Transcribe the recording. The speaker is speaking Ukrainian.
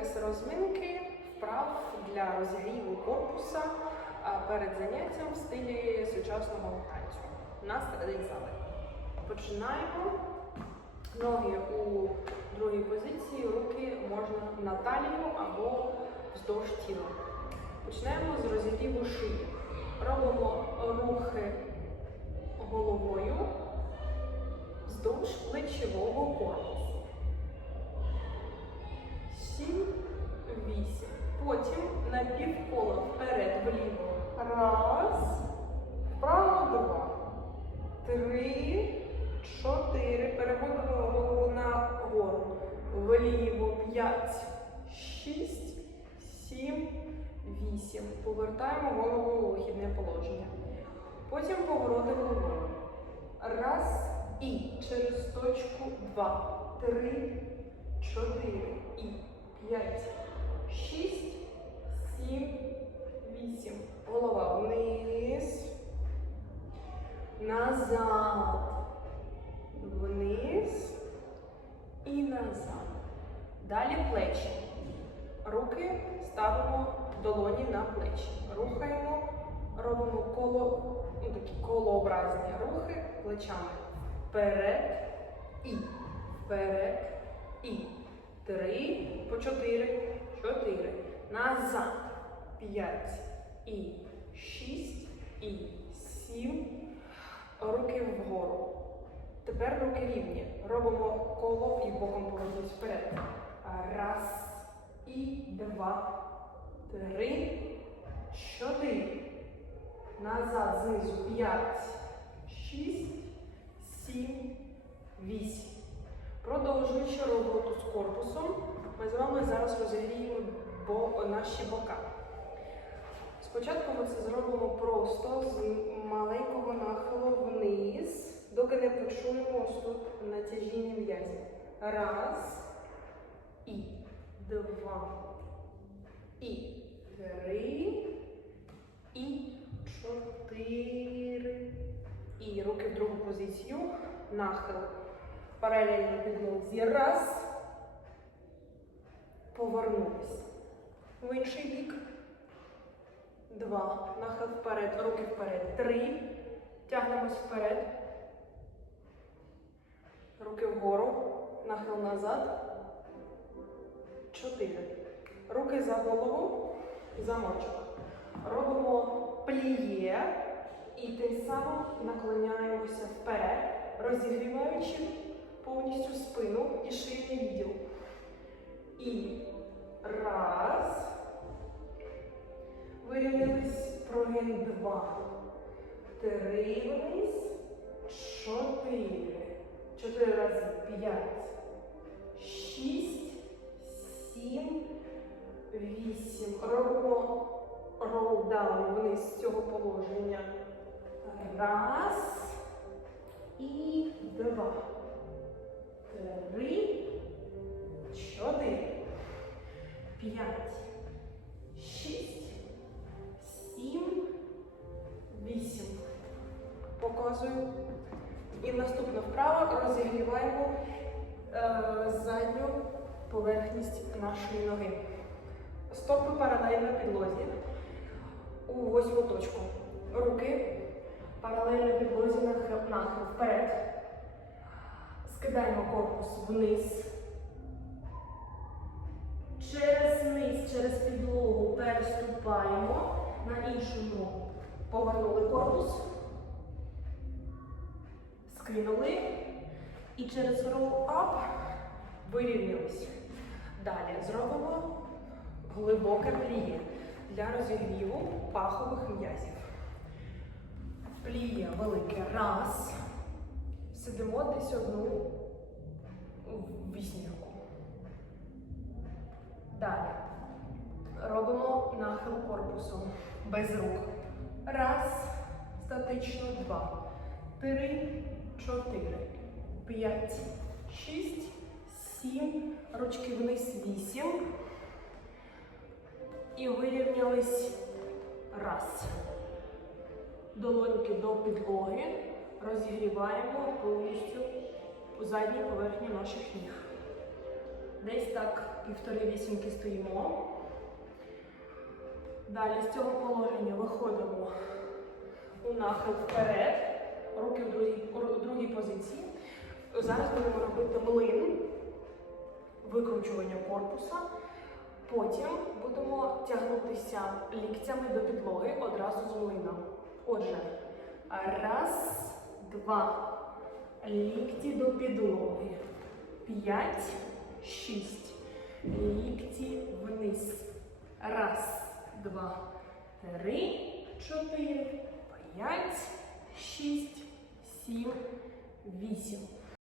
комплекс розминки вправ для розігріву корпуса перед заняттям в стилі сучасного танцю на середині зали. Починаємо. Ноги у другій позиції, руки можна на талію або вздовж тіла. Починаємо з розігріву шиї. Робимо на півкола вперед вліво. Раз. Вправо два. Три. Чотири. Переводимо голову нагору. Вліво. П'ять. Шість. Сім. Вісім. Повертаємо голову у вихідне положення. Потім повороти головою. Раз і через точку два, три, чотири і п'ять, шість, сім, вісім. Голова вниз, назад, вниз і назад. Далі плечі. Руки ставимо долоні на плечі. Рухаємо, робимо коло, ну, такі колообразні рухи плечами. Вперед і вперед і. Три, по чотири, чотири. Назад. П'ять і шість і сім. Руки вгору. Тепер руки рівні. Робимо коло і боком повернуть вперед. Раз і два, три, чотири. Назад знизу п'ять, шість, сім, вісім. Продовжуючи роботу з корпусом, ми з вами зараз розігріємо наші бока. Спочатку ми це зробимо просто з маленького нахилу вниз, доки не почуємо ось тут натяжіння м'язів. Раз і два. І три. І чотири. І руки в другу позицію. Нахил. Паралельно підлозі. Раз. Повернулись. В інший бік. Два. Нахил вперед. Руки вперед. Три. Тягнемось вперед. Руки вгору. Нахил назад. Чотири. Руки за голову. Замочок. Робимо пліє і тим самим наклоняємося вперед, розігріваючи повністю спину і шийний відділ. І раз. Вирівнялись два. Три вниз. Чотири. Чотири рази п'ять. Шість. Сім. Вісім. Робимо ролдаун вниз з цього положення. Раз. Показую. І наступна вправа розігріваємо е, задню поверхність нашої ноги. Стопи паралельно підлозі. У восьму точку. Руки паралельно підлозі нахил вперед. Скидаємо корпус вниз. Через низ, через підлогу переступаємо на іншу ногу. Повернули корпус. Скинули. І через roll up вирівнялись. Далі зробимо глибоке пліє для розігріву пахових м'язів. Пліє велике. Раз. Сидимо десь одну вісімку. Далі. Робимо нахил корпусом без рук. Раз. Статично. Два. Три. Чотири. П'ять. Шість. Сім. Ручки вниз. Вісім. І вирівнялись. Раз. Долоньки до підлоги. Розігріваємо повністю задню поверхню наших ніг. Десь так півтори вісімки стоїмо. Далі з цього положення виходимо у нахил вперед, руки в другій, у другій позиції. Зараз будемо робити млин, викручування корпуса. Потім будемо тягнутися ліктями до підлоги одразу з млином. Отже, раз, два. Лікті до підлоги. П'ять, шість. Лікті вниз. Раз, два, три, чотири, п'ять, шість, сім, вісім.